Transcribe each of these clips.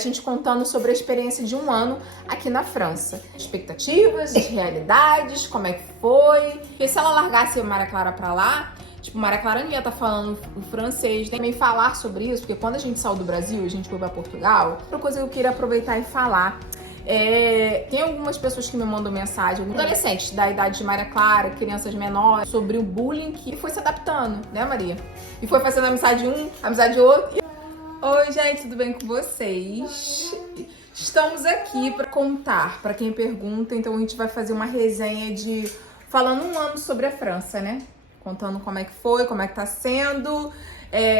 A gente contando sobre a experiência de um ano aqui na França. Expectativas, realidades, como é que foi. Porque se ela largasse a Maria Clara pra lá, tipo, Maria Clara não ia estar falando o francês, nem também falar sobre isso, porque quando a gente saiu do Brasil, a gente foi pra Portugal, outra coisa que eu queria aproveitar e falar. Tem algumas pessoas que me mandam mensagem, adolescentes da idade de Maria Clara, crianças menores, sobre o bullying que foi se adaptando, né, Maria? E foi fazendo amizade um, amizade outro. Oi, gente, tudo bem com vocês? Estamos aqui para contar, para quem pergunta, então a gente vai fazer uma resenha falando um ano sobre a França, né? Contando como é que foi, como é que tá sendo,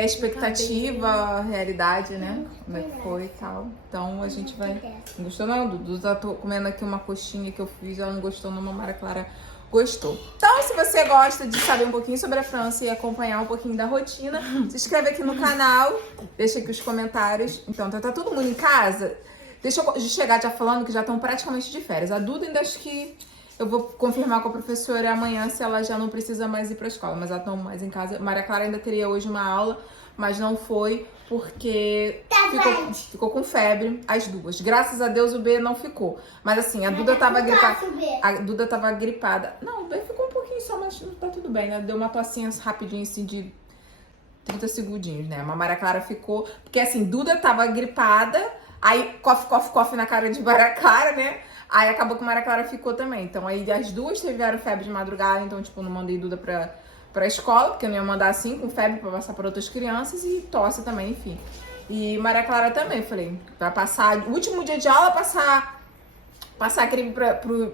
expectativa, realidade, né? Como é que foi e tal. Então a gente vai... Não gostou não? Dudu tá comendo aqui uma coxinha que eu fiz, ela não gostou não, a Maria Clara gostou. Então, se você gosta de saber um pouquinho sobre a França e acompanhar um pouquinho da rotina, se inscreve aqui no canal, deixa aqui os comentários. Então, tá todo mundo em casa? Deixa eu chegar já falando que já estão praticamente de férias. A Duda ainda acho que eu vou confirmar com a professora amanhã se ela já não precisa mais ir pra escola, mas ela estão mais em casa. Maria Clara ainda teria hoje uma aula, mas não foi porque ficou com febre, as duas. Graças a Deus o B não ficou. Mas assim, a Duda tava gripada. A Duda tava gripada. Não, o B ficou um pouquinho só, mas tá tudo bem, né? Deu uma tossinha rapidinho assim de 30 segundinhos, né? A Maria Clara ficou... Porque assim, Duda tava gripada, aí cofe na cara de Maria Clara, né? Aí acabou que Maria Clara ficou também. Então aí as duas tiveram febre de madrugada, então tipo, não mandei Duda pra escola, porque eu não ia mandar assim, com febre, pra passar para outras crianças, e tosse também, enfim. E Maria Clara também, falei, vai passar, último dia de aula, passar creme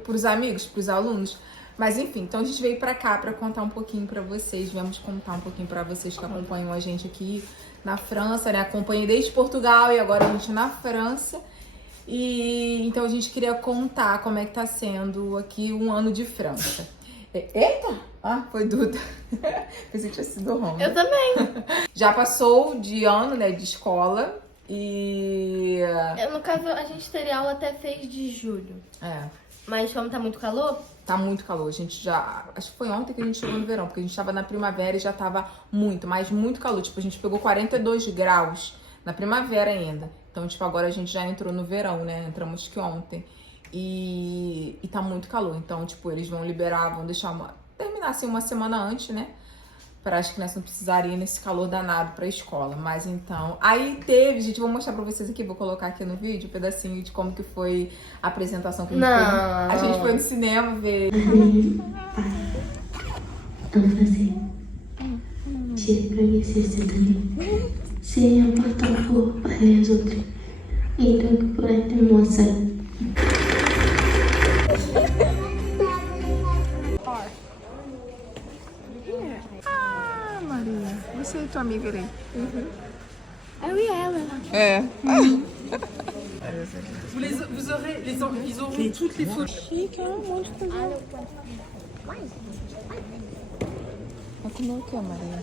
pros amigos, pros alunos. Mas enfim, então a gente veio pra cá pra contar um pouquinho pra vocês, viemos contar um pouquinho pra vocês que acompanham a gente aqui na França, né? Acompanhei desde Portugal e agora a gente na França. E então a gente queria contar como é que tá sendo aqui um ano de França. Eita! Ah, foi Duda. Pensei que tinha sido o Roma. Eu também. Já passou de ano, né, de escola e... No caso, a gente teria aula até 6 de julho. Mas como tá muito calor... Tá muito calor. A gente já... Acho que foi ontem que a gente chegou no verão, porque a gente tava na primavera e já tava muito, mas muito calor. Tipo, a gente pegou 42 graus na primavera ainda. Então, tipo, agora a gente já entrou no verão, né? Entramos que ontem. E tá muito calor. Então, tipo, eles vão liberar, vão deixar terminar assim uma semana antes, né? Para as crianças não precisarem ir nesse calor danado pra escola. Mas então... Aí teve, gente, vou mostrar pra vocês aqui, vou colocar aqui no vídeo um pedacinho de como que foi a apresentação que a gente foi. A gente foi no cinema ver. En français. J'ai progressé cette année. C'est important pour parler aux autres. Et donc pour être moins seule. Ah, Maria, você e tua amiga ali. Eu e ela. Vous aurez ils auront toutes les photos. Chique, um monte de coisa. Vai comer o que, Maria?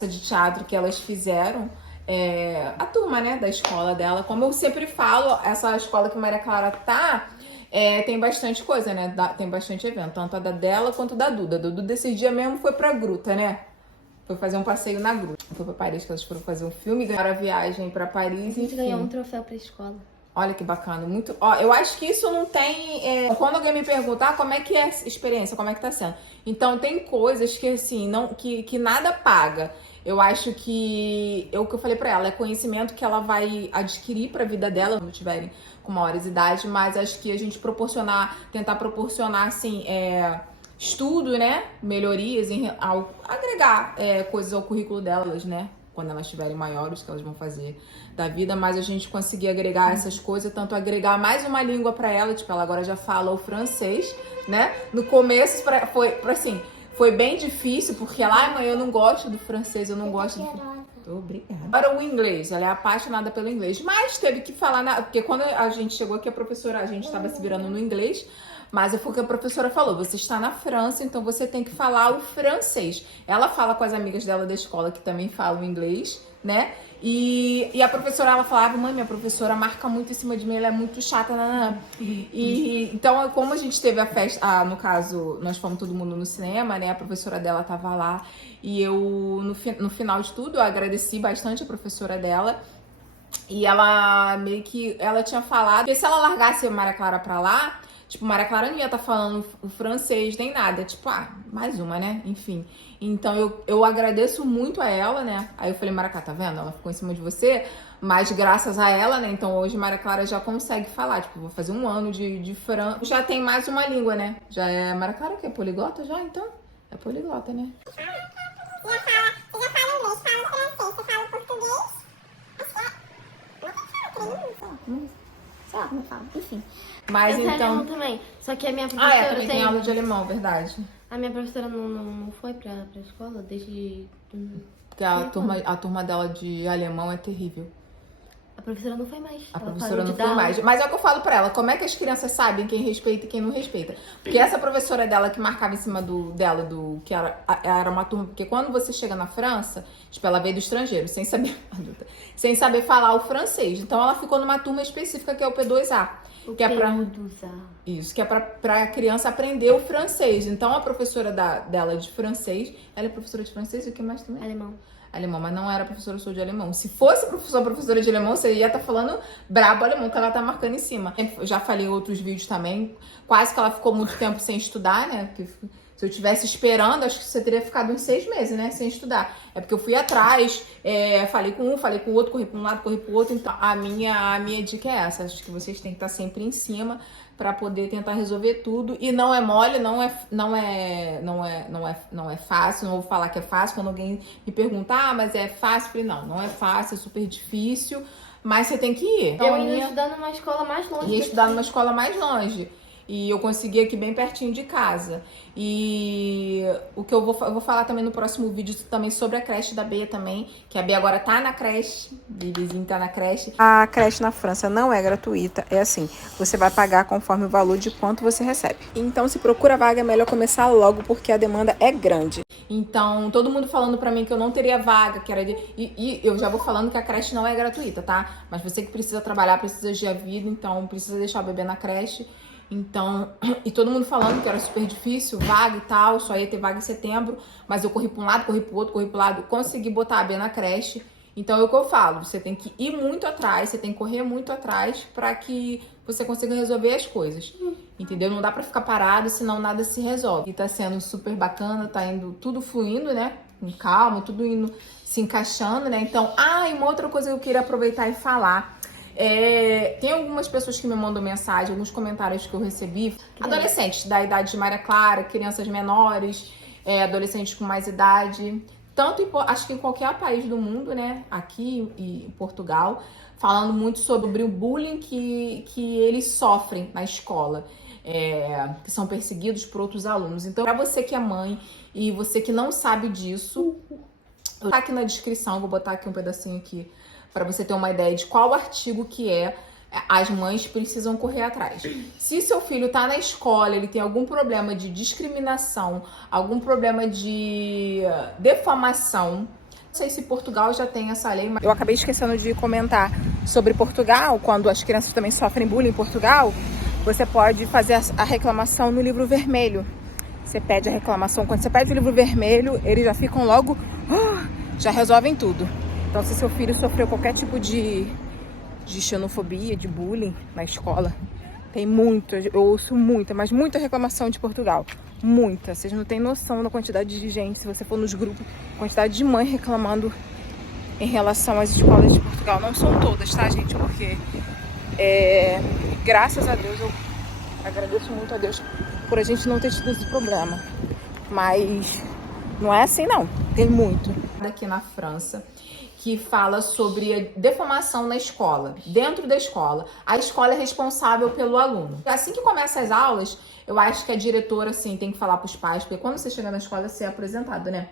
De teatro que elas fizeram, a turma, né, da escola dela. Como eu sempre falo, essa escola que Maria Clara tá, tem bastante coisa, né? Tem bastante evento, tanto a da dela quanto da Duda. A Duda esses dias mesmo foi pra Gruta, né? Foi fazer um passeio na Gruta. Foi pra Paris, que elas foram fazer um filme, ganharam a viagem pra Paris. A gente ganhou um troféu pra escola. Olha que bacana, muito. Ó, eu acho que isso não tem. Quando alguém me perguntar como é que é a experiência, como é que tá sendo. Então tem coisas que assim, não, que nada paga. Eu acho que o que eu falei pra ela é conhecimento que ela vai adquirir pra vida dela quando tiverem com maiores de idade, mas acho que a gente tentar proporcionar assim, estudo, né? Melhorias, agregar coisas ao currículo delas, né? Quando elas estiverem maiores, que elas vão fazer da vida, mas a gente conseguir agregar essas coisas, tanto agregar mais uma língua pra ela, tipo, ela agora já fala o francês, né? No começo, foi bem difícil, porque ela, mãe, eu não gosto do francês, eu não gosto do... Obrigada. Agora o inglês, ela é apaixonada pelo inglês, mas teve que falar, porque quando a gente chegou aqui, a gente estava se virando no inglês, mas é porque a professora falou, você está na França, então você tem que falar o francês. Ela fala com as amigas dela da escola que também falam inglês, né? E a professora, ela falava, mãe, minha professora marca muito em cima de mim, ela é muito chata, então, como a gente teve a festa, no caso, nós fomos todo mundo no cinema, né? A professora dela tava lá, e eu, no final de tudo, eu agradeci bastante a professora dela, E ela meio que, ela tinha falado que se ela largasse a Maria Clara pra lá, tipo, Maria Clara não ia estar falando o francês nem nada. Tipo, mais uma, né? Enfim. Então, eu agradeço muito a ela, né? Aí eu falei, Maria Clara, tá vendo? Ela ficou em cima de você, mas graças a ela, né? Então, hoje Maria Clara já consegue falar. Tipo, vou fazer 1 ano de francês. Já tem mais uma língua, né? Já é Maria Clara, que é poliglota já, então? É poliglota, né? Você já fala inglês, fala francês, você fala português. Sei lá como fala, enfim. Mas eu então. alemão também. Só que a minha professora Também tem aula de alemão, verdade. A minha professora não foi pra escola desde. Porque a turma dela de alemão é terrível. A professora não foi mais. A Ela professora parou não de foi dar mais. Mas é o que eu falo pra ela, como é que as crianças sabem quem respeita e quem não respeita? Porque essa professora dela que marcava em cima dela, que era uma turma, porque quando você chega na França, tipo, ela veio do estrangeiro, sem saber falar o francês. Então ela ficou numa turma específica que é o P2A. Que é pra, isso, que é pra criança aprender o francês. Então a professora dela de francês, ela é professora de francês e o que mais também? Alemão, mas não era professora sou de alemão. Se fosse professora de alemão, você ia estar falando brabo alemão, que ela tá marcando em cima. Eu já falei em outros vídeos também, quase que ela ficou muito tempo sem estudar, né? Porque se eu tivesse esperando, acho que você teria ficado uns 6 meses, né? Sem estudar. É porque eu fui atrás, falei com um, falei com o outro, corri para um lado, corri para o outro. Então, a minha dica é essa. Acho que vocês têm que estar sempre em cima para poder tentar resolver tudo. E não é mole, não é fácil. Não vou falar que é fácil. Quando alguém me pergunta, mas é fácil? Eu falei, não é fácil, é super difícil. Mas você tem que ir. Então, eu ia estudar numa escola mais longe. Ia estudar numa escola mais longe. E eu consegui aqui bem pertinho de casa. E o que eu vou falar também no próximo vídeo também sobre a creche da Bea também. Que a Bea agora tá na creche. Bebezinho tá na creche. A creche na França não é gratuita. É assim, você vai pagar conforme o valor de quanto você recebe. Então, se procura vaga, é melhor começar logo porque a demanda é grande. Então, todo mundo falando pra mim que eu não teria vaga, que era e eu já vou falando que a creche não é gratuita, tá? Mas você que precisa trabalhar, precisa de vida, então precisa deixar o bebê na creche. Então, e todo mundo falando que era super difícil, vaga e tal, só ia ter vaga em setembro, mas eu corri para um lado, corri pro outro, corri pro lado, consegui botar a Bia na creche. Então é o que eu falo, você tem que ir muito atrás, você tem que correr muito atrás para que você consiga resolver as coisas, entendeu? Não dá para ficar parado, senão nada se resolve. E tá sendo super bacana, tá indo tudo fluindo, né? Com calma, tudo indo se encaixando, né? Então, e uma outra coisa que eu queria aproveitar e falar. Tem algumas pessoas que me mandam mensagem, alguns comentários que eu recebi. Adolescentes da idade de Maria Clara, crianças menores, adolescentes com mais idade. Acho que em qualquer país do mundo, né? Aqui em Portugal, falando muito sobre o bullying que eles sofrem na escola. Que são perseguidos por outros alunos. Então, para você que é mãe e você que não sabe disso, eu tá aqui na descrição, vou botar aqui um pedacinho aqui para você ter uma ideia de qual artigo que as mães precisam correr atrás. Se seu filho tá na escola, ele tem algum problema de discriminação, algum problema de defamação, não sei se Portugal já tem essa lei, mas eu acabei esquecendo de comentar sobre Portugal, quando as crianças também sofrem bullying em Portugal, você pode fazer a reclamação no livro vermelho. Você pede a reclamação, quando você pede o livro vermelho, eles já ficam logo, já resolvem tudo. Então, se seu filho sofreu qualquer tipo de xenofobia, de bullying na escola, tem muita, eu ouço muita, mas muita reclamação de Portugal. Muita. Vocês não têm noção da quantidade de gente, se você for nos grupos, quantidade de mães reclamando em relação às escolas de Portugal. Não são todas, tá, gente? Porque, graças a Deus, eu agradeço muito a Deus por a gente não ter tido esse problema. Mas não é assim, não. Tem muito. Aqui na França, que fala sobre defamação na escola, dentro da escola. A escola é responsável pelo aluno. Assim que começa as aulas, eu acho que a diretora, assim, tem que falar pros pais, porque quando você chega na escola, você é apresentado, né?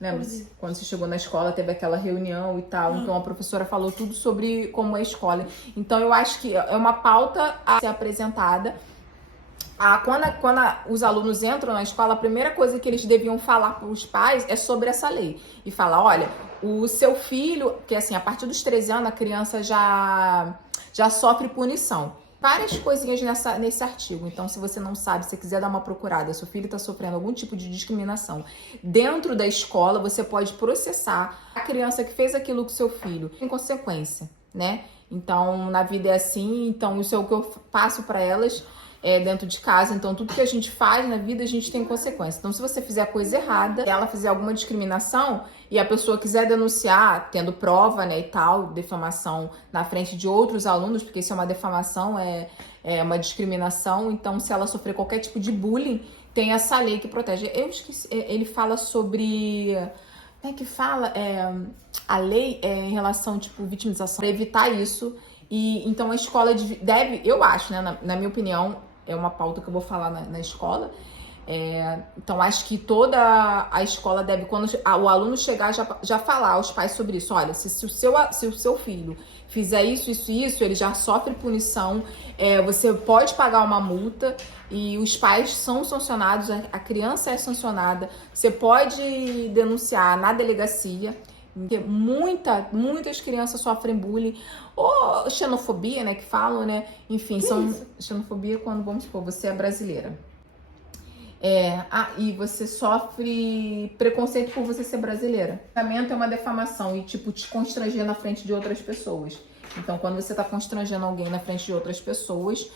Lembra-se? Quando você chegou na escola, teve aquela reunião e tal, então a professora falou tudo sobre como é a escola. Então eu acho que é uma pauta a ser apresentada. Quando os alunos entram na escola, a primeira coisa que eles deviam falar para os pais é sobre essa lei. E falar, olha, o seu filho, que assim, a partir dos 13 anos, a criança já sofre punição. Várias coisinhas nesse artigo. Então, se você não sabe, se você quiser dar uma procurada, seu filho está sofrendo algum tipo de discriminação dentro da escola, você pode processar a criança que fez aquilo com seu filho em consequência. né? Então, na vida é assim, então isso é o que eu passo para elas dentro de casa. Então, tudo que a gente faz na vida, a gente tem consequência. Então, se você fizer coisa errada, ela fizer alguma discriminação e a pessoa quiser denunciar, tendo prova, né, e tal, defamação na frente de outros alunos, porque isso é uma defamação, é uma discriminação. Então, se ela sofrer qualquer tipo de bullying, tem essa lei que protege. Eu esqueci, ele fala sobre... Como é que fala? A lei em relação, tipo, vitimização, para evitar isso. E então a escola deve, eu acho, né, na minha opinião, é uma pauta que eu vou falar na escola. Então acho que toda a escola deve, quando o aluno chegar, já falar aos pais sobre isso. Olha, se o seu filho fizer isso, ele já sofre punição, você pode pagar uma multa e os pais são sancionados, a criança é sancionada, você pode denunciar na delegacia. Porque muitas crianças sofrem bullying ou xenofobia, né, que falam, né? Enfim, xenofobia quando, vamos supor, você é brasileira. E você sofre preconceito por você ser brasileira. O tratamento é uma defamação e, tipo, te constranger na frente de outras pessoas. Então, quando você tá constrangendo alguém na frente de outras pessoas,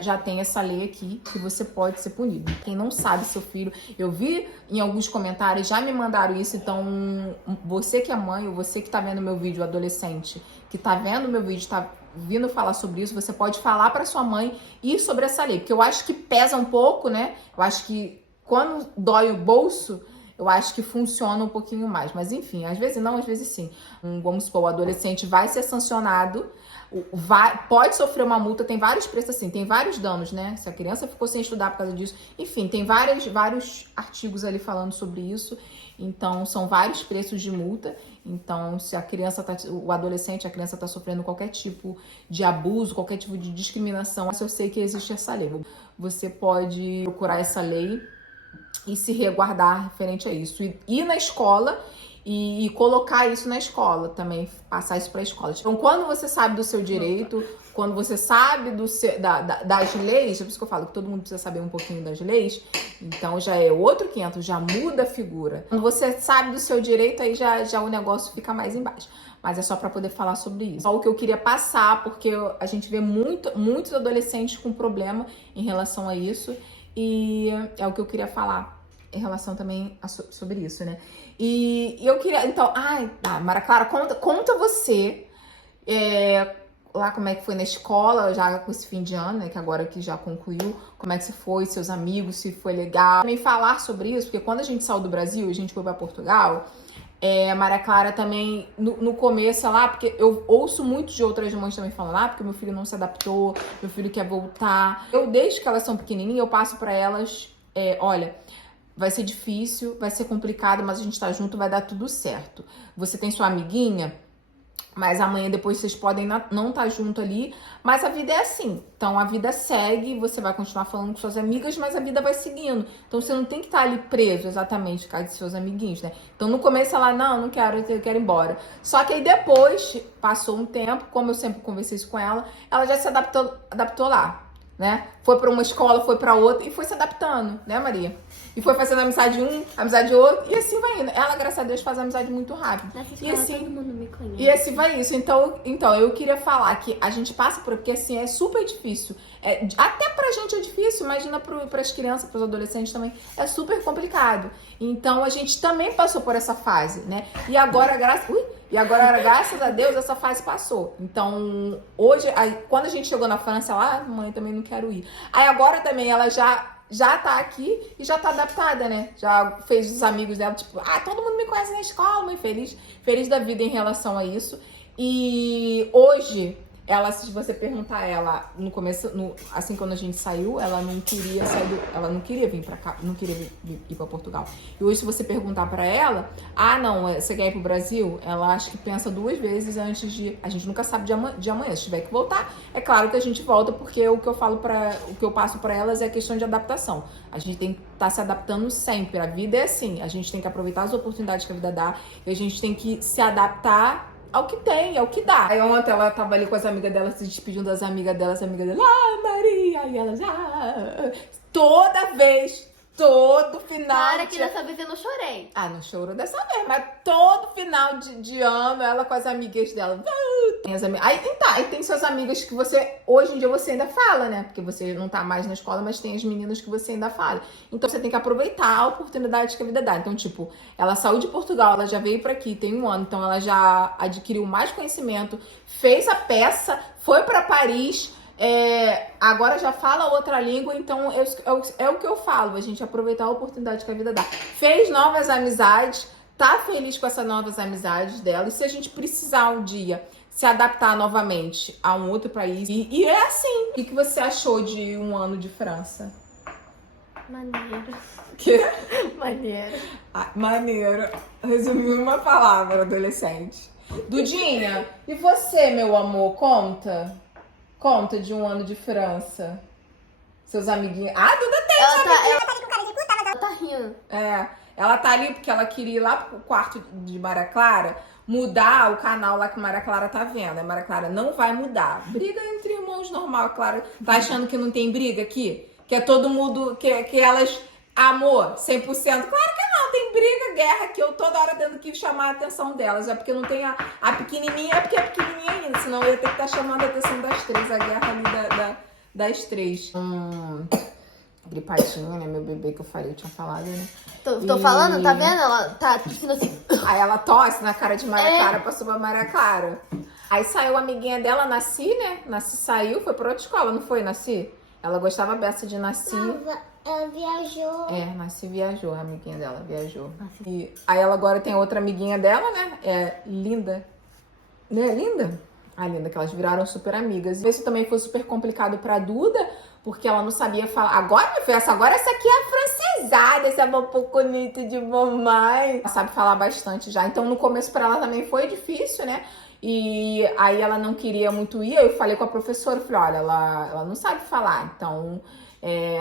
já tem essa lei aqui que você pode ser punido. Quem não sabe, seu filho... Eu vi em alguns comentários, já me mandaram isso, então você que é mãe ou você que tá vendo meu vídeo, adolescente, que tá vendo meu vídeo, tá vindo falar sobre isso, você pode falar pra sua mãe e sobre essa lei, porque eu acho que pesa um pouco, né? Eu acho que quando dói o bolso, eu acho que funciona um pouquinho mais. Mas enfim, às vezes não, às vezes sim. Vamos supor, o adolescente vai ser sancionado, pode sofrer uma multa, tem vários preços assim, tem vários danos, né? Se a criança ficou sem estudar por causa disso. Enfim, tem vários artigos ali falando sobre isso. Então, são vários preços de multa. Então, se o adolescente, a criança tá sofrendo qualquer tipo de abuso, qualquer tipo de discriminação, eu sei que existe essa lei. Você pode procurar essa lei e se resguardar referente a isso. E ir na escola e colocar isso na escola também, passar isso para a escola. Então, quando você sabe do seu direito, quando você sabe das leis, é por isso que eu falo que todo mundo precisa saber um pouquinho das leis, então já é outro 500, já muda a figura. Quando você sabe do seu direito, aí já o negócio fica mais embaixo. Mas é só para poder falar sobre isso. Só o que eu queria passar, porque a gente vê muitos adolescentes com problema em relação a isso, e é o que eu queria falar em relação também sobre isso, né? E eu queria, então, Mara Clara, conta você lá como é que foi na escola, já com esse fim de ano, né, que agora que já concluiu, como é que você foi, seus amigos, se foi legal. Também falar sobre isso, porque quando a gente saiu do Brasil, a gente foi para Portugal, a Maria Clara também, no começo lá, porque eu ouço muito de outras mães também falando, porque meu filho não se adaptou, meu filho quer voltar. Desde que elas são pequenininhas, eu passo para elas, olha, vai ser difícil, vai ser complicado, mas a gente tá junto, vai dar tudo certo. Você tem sua amiguinha, mas amanhã depois vocês podem não estar junto ali, mas a vida é assim. Então a vida segue, você vai continuar falando com suas amigas, mas a vida vai seguindo. Então você não tem que estar ali preso exatamente por causa de seus amiguinhos, né? Então no começo ela, não quero, eu quero ir embora. Só que aí depois, passou um tempo, como eu sempre conversei isso com ela já se adaptou lá, né? Foi para uma escola, foi para outra e foi se adaptando, né, Maria? E foi fazendo amizade amizade de outro, e assim vai indo. Ela, graças a Deus, faz amizade muito rápido. E assim, todo mundo me conhece. E assim vai isso. Então, eu queria falar que a gente passa por... Porque, assim, é super difícil. Até pra gente é difícil, imagina pras crianças, pros adolescentes também. É super complicado. Então, a gente também passou por essa fase, né? E agora, graças a Deus, essa fase passou. Então, hoje, quando a gente chegou na França, lá, mãe, também não quero ir. Aí, agora também, ela já tá aqui e já tá adaptada, né? Já fez os amigos dela, tipo, todo mundo me conhece na escola, mãe, feliz da vida em relação a isso. E hoje, se você perguntar a ela, no começo, assim, quando a gente saiu, ela não queria vir pra cá, não queria ir pra Portugal. E hoje, se você perguntar pra ela, você quer ir pro Brasil? Ela acho que pensa 2 vezes antes de... A gente nunca sabe de amanhã, se tiver que voltar, é claro que a gente volta, porque o que eu passo pra elas é questão de adaptação. A gente tem que estar se adaptando sempre, a vida é assim, a gente tem que aproveitar as oportunidades que a vida dá, e a gente tem que se adaptar ao que tem, ao que dá. Aí ontem ela tava ali com as amigas dela, se despedindo das amigas dela, Maria, e elas, toda vez todo final... Para que dessa vez eu não chorei. Ah, não chorou dessa vez, mas todo final de ano, ela com as amigas dela. Tem as aí tem suas amigas que você, hoje em dia você ainda fala, né? Porque você não tá mais na escola, mas tem as meninas que você ainda fala. Então você tem que aproveitar a oportunidade que a vida dá. Então, tipo, ela saiu de Portugal, ela já veio pra aqui, tem 1 ano, então ela já adquiriu mais conhecimento, fez a peça, foi pra Paris... agora já fala outra língua, então é o que eu falo, a gente aproveitar a oportunidade que a vida dá. Fez novas amizades, tá feliz com essas novas amizades dela, e se a gente precisar um dia se adaptar novamente a um outro país, e é assim. O que você achou de 1 ano de França? Maneiro. Que? Maneiro. Maneiro. Resumiu uma palavra, adolescente. Dudinha, e você, meu amor, conta? Conta de 1 ano de França. Seus amiguinhos... Ah, Duda tem Ela tá rindo. Ela tá ali porque ela queria ir lá pro quarto de Maria Clara, mudar o canal lá que Maria Clara tá vendo. A Maria Clara não vai mudar. Briga entre irmãos normal, Clara. Tá achando que não tem briga aqui? Que é todo mundo... Que elas... Amor, 100%. Claro que não, tem briga, guerra, que eu toda hora tendo que chamar a atenção delas. É porque não tem a pequenininha, é porque é pequenininha ainda. Senão eu ia ter que estar chamando a atenção das 3, a guerra ali das 3. Gripadinha, né? Meu bebê que eu falei, eu tinha falado, né? Tô falando, tá vendo? Ela tá tossindo assim. Aí ela tosse na cara de Maria Clara, passou pra Maria Clara. Aí saiu a amiguinha dela, Nasci, né? Nasci saiu, foi pra outra escola, não foi, Nasci? Ela gostava beça de Nasci. Ela viajou. Nasci viajou, a amiguinha dela viajou. E aí ela agora tem outra amiguinha dela, né? Linda. Não é Linda? A Linda, que elas viraram super amigas. Isso também foi super complicado pra Duda, porque ela não sabia falar. Agora, minha filha, agora essa aqui é afrancesada, essa boponita de mamãe. Ela sabe falar bastante já. Então, no começo pra ela também foi difícil, né? E aí ela não queria muito ir. Eu falei com a professora, falei, olha, ela não sabe falar, então...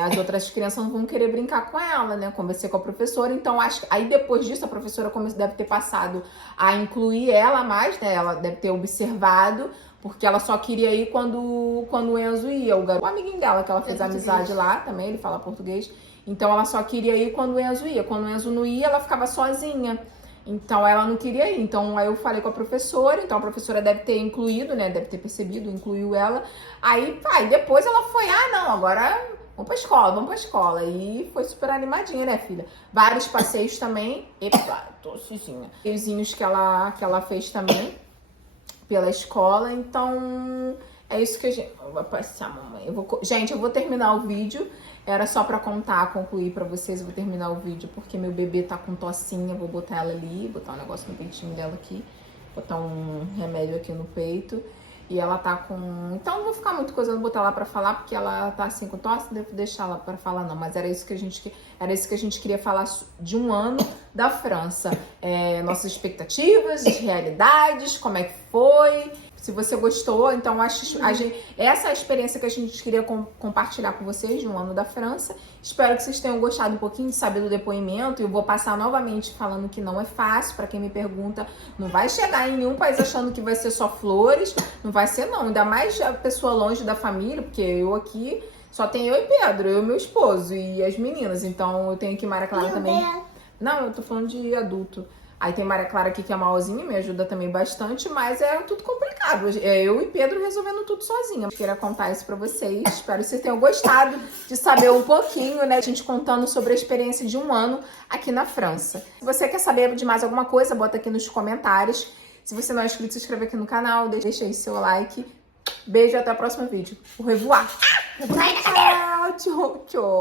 as outras crianças não vão querer brincar com ela, né? Conversei com a professora, então acho que aí depois disso a professora deve ter passado a incluir ela mais, né? Ela deve ter observado, porque ela só queria ir quando o Enzo ia, o amiguinho dela, que ela fez amizade lá também, ele fala português, então ela só queria ir quando o Enzo ia. Quando o Enzo não ia, ela ficava sozinha. Então, ela não queria ir. Então, aí eu falei com a professora. Então, a professora deve ter incluído, né? Deve ter percebido, incluiu ela. Aí, depois ela foi, não, agora... Vamos pra escola. E foi super animadinha, né, filha? Vários passeios também. Epa, tossizinha. Passeios que ela fez também pela escola. Então, é isso que a gente... Vou passar, mamãe. Gente, eu vou terminar o vídeo. Era só pra concluir pra vocês. Eu vou terminar o vídeo porque meu bebê tá com tossinha. Vou botar ela ali, botar um negócio no peitinho dela aqui. Botar um remédio aqui no peito. E ela tá com... Então não vou ficar muito coisa, não botar ela pra falar, porque ela tá assim com tosse, não devo deixar ela pra falar não. Mas era isso que a gente queria falar de 1 ano da França. Nossas expectativas, realidades, como é que foi. Se você gostou, então essa é a experiência que a gente queria compartilhar com vocês de 1 ano da França. Espero que vocês tenham gostado um pouquinho de saber do depoimento. Eu vou passar novamente falando que não é fácil. Para quem me pergunta, não vai chegar em nenhum país achando que vai ser só flores. Não vai ser não, ainda mais a pessoa longe da família, porque eu aqui só tenho eu e Pedro, eu e meu esposo e as meninas. Então eu tenho que Maria Clara também. Não, eu tô falando de adulto. Aí tem Maria Clara aqui que é malzinha, me ajuda também bastante, mas é tudo complicado. Eu e Pedro resolvendo tudo sozinha. Eu queria contar isso pra vocês. Espero que vocês tenham gostado de saber um pouquinho, né? A gente contando sobre a experiência de 1 ano aqui na França. Se você quer saber de mais alguma coisa, bota aqui nos comentários. Se você não é inscrito, se inscreve aqui no canal, deixa aí seu like. Beijo e até o próximo vídeo. Au revoir. Tchau, tchau, tchau.